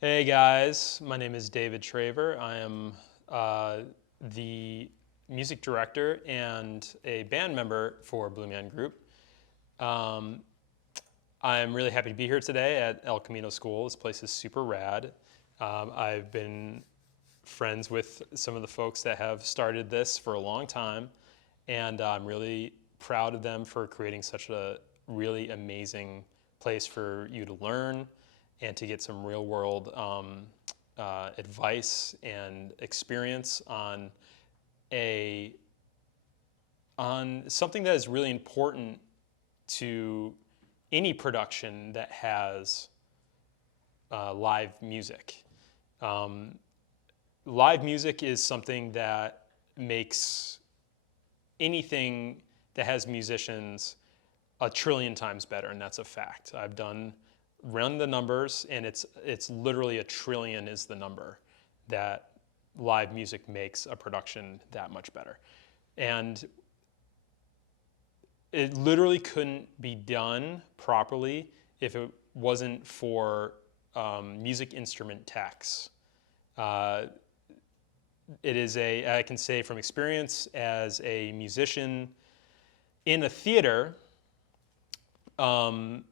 Hey guys, my name is David Traver. I am the music director and a band member for Blue Man Group. Um, I'm really happy to be here today at El CAMINO School. This place is super rad. I've been friends with some of the folks that have started this for a long time, and I'm really proud of them for creating such a really amazing place for you to learn and to get some real world advice and experience a on something that is really important to any production that has live music. Um, Live music is something that makes anything that has musicians a trillion times better, and that's a fact. I've run the numbers, and it's literally a trillion is the number that live music makes a production that much better. And it literally couldn't be done properly if it wasn't for music instrument techs. Uh, I can say from experience as a musician in a theater, um,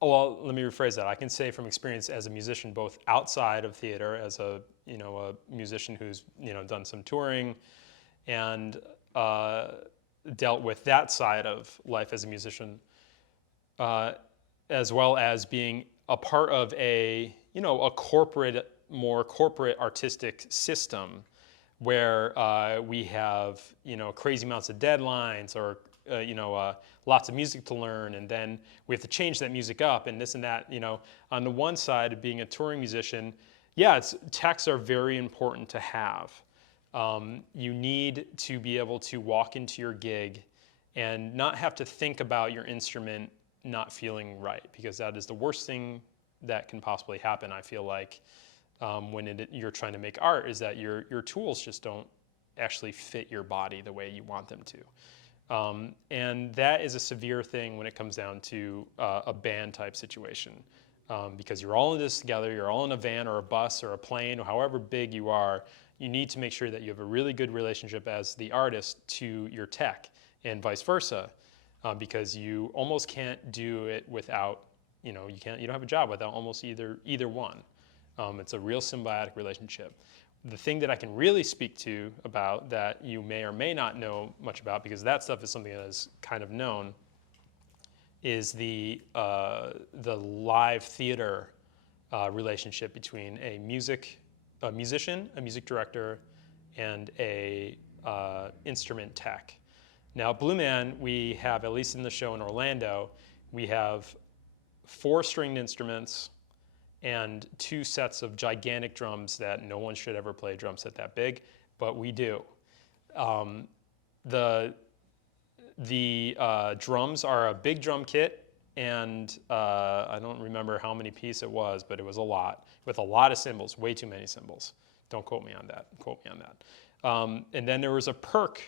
well, let me rephrase that. I can say from experience as a musician, both outside of theater, as a musician who's done some touring and dealt with that side of life as a musician, uh, as well as being a part of a more corporate artistic system where we have crazy amounts of deadlines or lots of music to learn, and then we have to change that music up and this and that. On the one side of being a touring musician, yeah, techs are very important to have. You need to be able to walk into your gig and not have to think about your instrument not feeling right, because that is the worst thing that can possibly happen. I feel like when you're trying to make art, is that your tools just don't actually fit your body the way you want them to. And that is a severe thing when it comes down to a band type situation, because you're all in this together, you're all in a van or a bus or a plane, or however big you are. You need to make sure that you have a really good relationship as the artist to your tech, and vice versa, because you almost can't do it without, you don't have a job without almost either one. It's a real symbiotic relationship. The thing that I can really speak to about that you may or may not know much about, because that stuff is something that is kind of known, is the live theater relationship between a musician, a music director, and a instrument tech. Now, Blue Man, we have, at least in the show in Orlando, we have 4 stringed instruments and 2 sets of gigantic drums that no one should ever play a drum set that big, but we do. The drums are a big drum kit, and I don't remember how many pieces it was, but it was a lot, with a lot of cymbals, way too many cymbals. Don't quote me on that. Quote me on that. And then there was a perk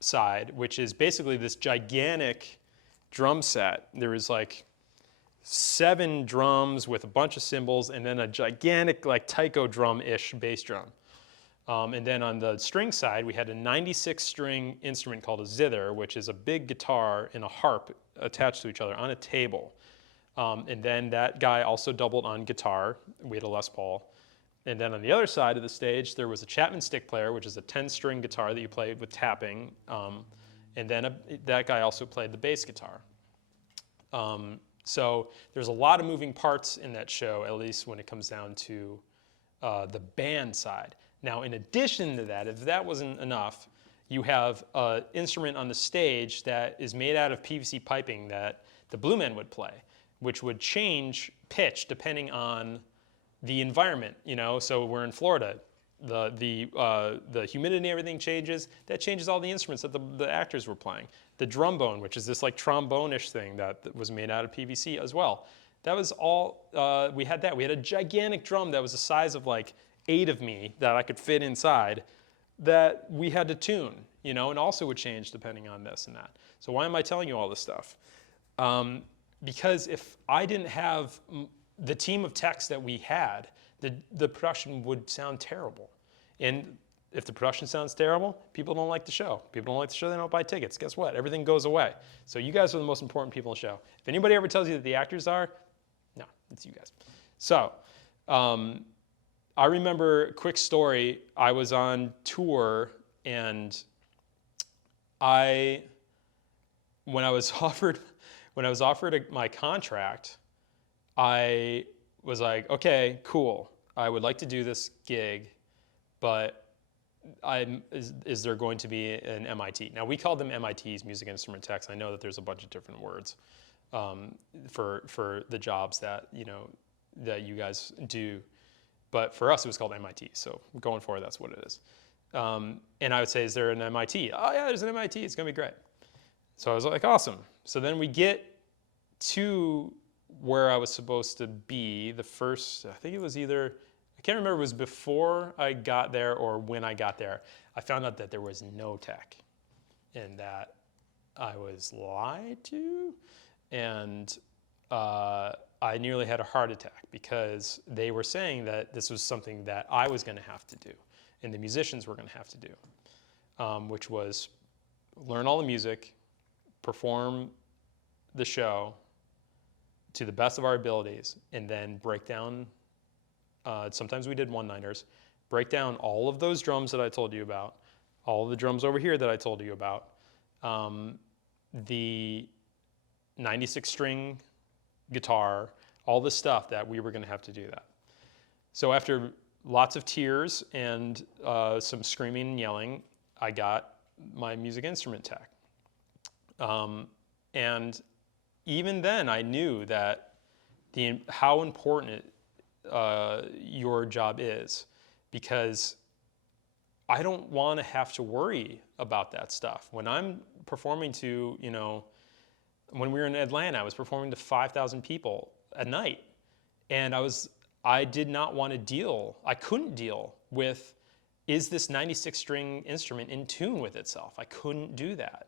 side, which is basically this gigantic drum set. There was like 7 drums with a bunch of cymbals, and then a gigantic, like taiko drum-ish bass drum. And then on the string side, we had a 96-string instrument called a zither, which is a big guitar and a harp attached to each other on a table. And then that guy also doubled on guitar. We had a Les Paul. And then on the other side of the stage, there was a Chapman stick player, which is a 10-string guitar that you play with tapping. And then that guy also played the bass guitar. So there's a lot of moving parts in that show, at least when it comes down to the band side. Now, in addition to that, if that wasn't enough, you have an instrument on the stage that is made out of PVC piping that the Blue Men would play, which would change pitch depending on the environment. So we're in Florida. The humidity and everything changes. That changes all the instruments that the actors were playing. The drumbone, which is this like trombone-ish thing that was made out of PVC as well. That was all, we had that. We had a gigantic drum that was the size of like 8 of me that I could fit inside that we had to tune, and also would change depending on this and that. So why am I telling you all this stuff? Because if I didn't have the team of techs that we had, the production would sound terrible. And if the production sounds terrible, people don't like the show. People don't like the show, they don't buy tickets. Guess what? Everything goes away. So you guys are the most important people in the show. If anybody ever tells you that the actors are, no, it's you guys. So I remember, quick story, I was on tour, and when I was offered my contract, I was like, okay, cool. I would like to do this gig, but is there going to be an MIT? Now, we call them MITs, music instrument techs. I know that there's a bunch of different words for the jobs that you guys do, but for us it was called MIT. So going forward, that's what it is. And I would say, is there an MIT? Oh yeah, there's an MIT. It's gonna be great. So I was like, awesome. So then we get to where I was supposed to be. The first, I think it was either, I can't remember, it was before I got there or when I got there. I found out that there was no tech, and that I was lied to, and I nearly had a heart attack, because they were saying that this was something that I was going to have to do, and the musicians were going to have to do, which was learn all the music, perform the show to the best of our abilities, and then break down, sometimes we did one-nighters, break down all of those drums that I told you about, all of the drums over here that I told you about, the 96-string guitar, all the stuff that we were going to have to do that. So after lots of tears and some screaming and yelling, I got my music instrument tech. And even then, I knew that how important your job is, because I don't want to have to worry about that stuff. When I'm performing to, when we were in Atlanta, I was performing to 5,000 people a night, and I did not want to deal, I couldn't deal with, is this 96-string instrument in tune with itself? I couldn't do that.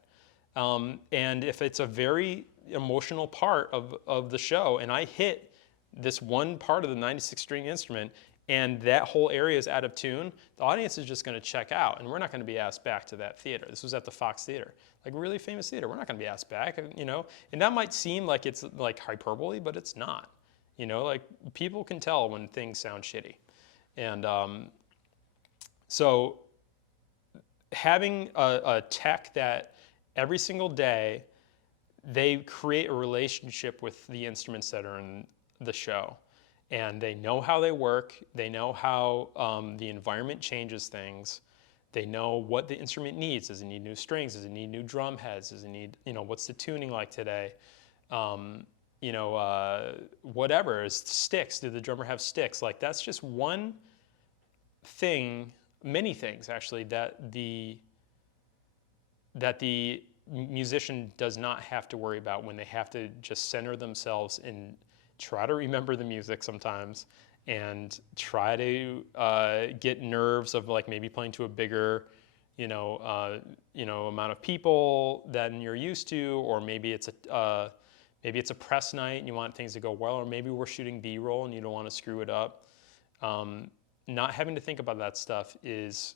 And if it's a very emotional part of the show, and I hit this one part of the 96-string instrument, and that whole area is out of tune, the audience is just going to check out, and we're not going to be asked back to that theater. This was at the Fox Theater, like a really famous theater. We're not going to be asked back, and that might seem like it's like hyperbole, but it's not. Like people can tell when things sound shitty. And so having a tech that every single day they create a relationship with the instruments that are in the show, and they know how they work, they know how the environment changes things, they know what the instrument needs. Does it need new strings? Does it need new drum heads? Does it need, what's the tuning like today? Whatever, is sticks, did the drummer have sticks? Like, that's just one thing, many things actually, that the musician does not have to worry about when they have to just center themselves and try to remember the music sometimes, and try to get nerves of like maybe playing to a bigger amount of people than you're used to, or maybe it's a press night and you want things to go well, or maybe we're shooting B-roll and you don't want to screw it up. Not having to think about that stuff is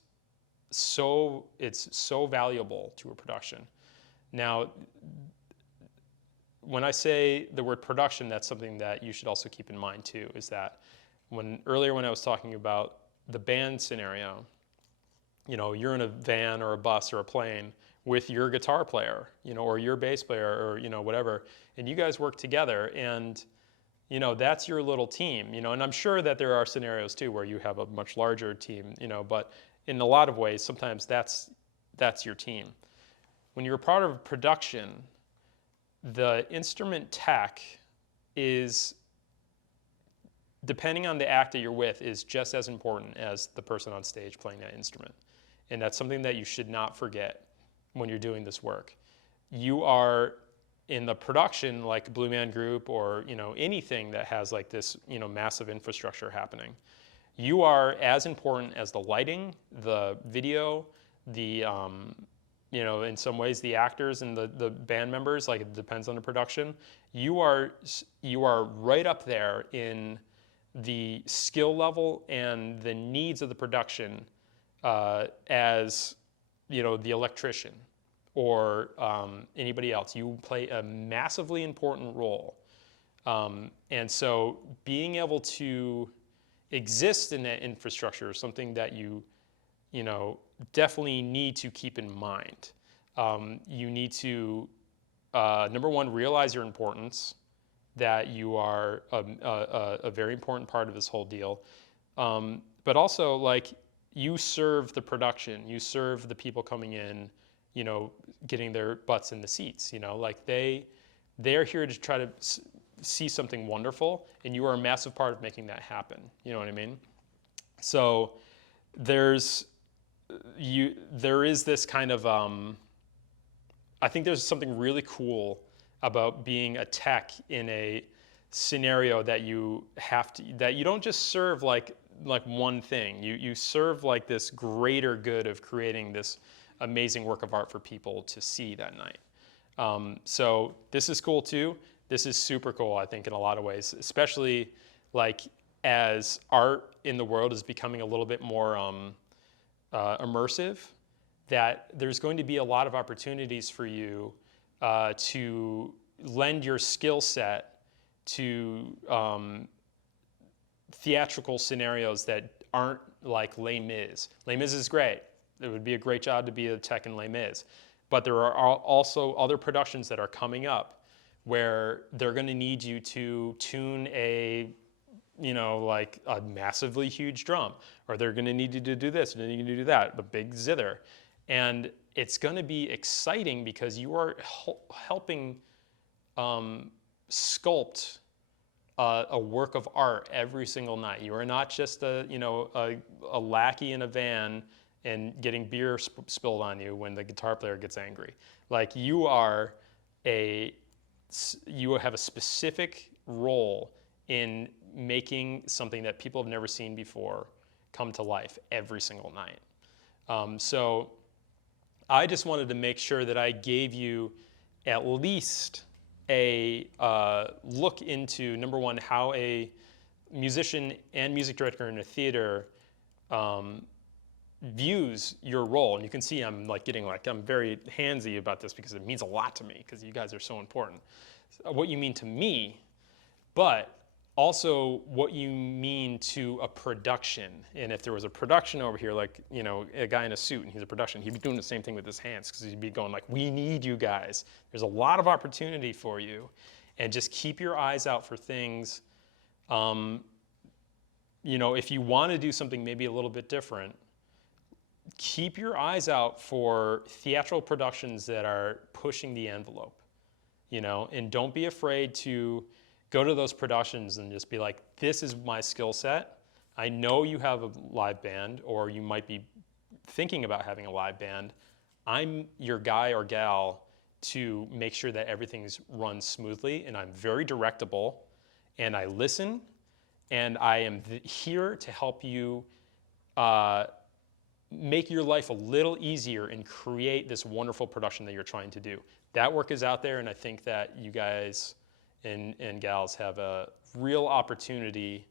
so valuable to a production. Now, when I say the word production, that's something that you should also keep in mind too, is that earlier when I was talking about the band scenario, you're in a van or a bus or a plane with your guitar player, or your bass player, or whatever, and you guys work together, and that's your little team, and I'm sure that there are scenarios too where you have a much larger team, but in a lot of ways, sometimes that's your team. When you're a part of production, the instrument tech is, depending on the act that you're with, is just as important as the person on stage playing that instrument. And that's something that you should not forget when you're doing this work. You are in the production, like Blue Man Group, or anything that has like this massive infrastructure happening. You are as important as the lighting, the video, the in some ways the actors and the band members, like it depends on the production, you are right up there in the skill level and the needs of the production as the electrician or anybody else. You play a massively important role. And so being able to exist in that infrastructure is something that you definitely need to keep in mind. You need to, number one, realize your importance, that you are a very important part of this whole deal. But also, like, you serve the production, you serve the people coming in, getting their butts in the seats, like they're here to try to see something wonderful, and you are a massive part of making that happen. You know what I mean? So there is this kind of, I think there's something really cool about being a tech in a scenario that you don't just serve like one thing. You serve like this greater good of creating this amazing work of art for people to see that night. So this is cool too. This is super cool, I think, in a lot of ways, especially like as art in the world is becoming a little bit more immersive, that there's going to be a lot of opportunities for you to lend your skill set to theatrical scenarios that aren't like Les Mis. Les Mis is great. It would be a great job to be a tech in Les Mis. But there are also other productions that are coming up where they're going to need you to tune like a massively huge drum, or they're going to need you to do this, and then you need to do that, a big zither. And it's going to be exciting because you are helping sculpt a work of art every single night. You are not just a lackey in a van and getting beer spilled on you when the guitar player gets angry. Like you have a specific role in making something that people have never seen before come to life every single night. So I just wanted to make sure that I gave you at least a look into, number one, how a musician and music director in a theater views your role. And you can see I'm very handsy about this because it means a lot to me because you guys are so important. What you mean to me, but also what you mean to a production. And if there was a production over here, like, a guy in a suit and he's a production, he'd be doing the same thing with his hands because he'd be going like, we need you guys. There's a lot of opportunity for you. And just keep your eyes out for things. If you want to do something maybe a little bit different, keep your eyes out for theatrical productions that are pushing the envelope, and don't be afraid to go to those productions and just be like, this is my skill set. I know you have a live band, or you might be thinking about having a live band. I'm your guy or gal to make sure that everything's run smoothly, and I'm very directable, and I listen, and I am here to help you make your life a little easier and create this wonderful production that you're trying to do. That work is out there, and I think that you guys and gals have a real opportunity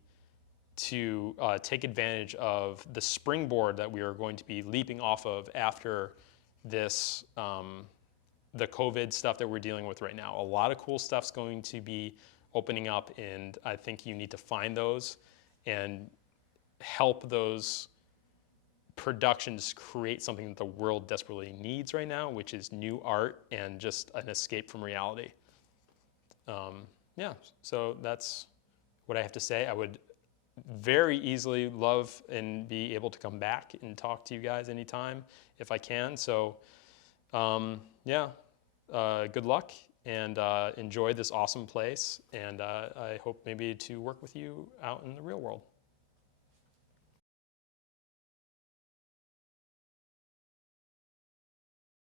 to take advantage of the springboard that we are going to be leaping off of after this, the COVID stuff that we're dealing with right now. A lot of cool stuff's going to be opening up, and I think you need to find those and help those productions create something that the world desperately needs right now, which is new art and just an escape from reality. Yeah, so that's what I have to say. I would very easily love and be able to come back and talk to you guys anytime if I can. So yeah, good luck and enjoy this awesome place. And I hope maybe to work with you out in the real world.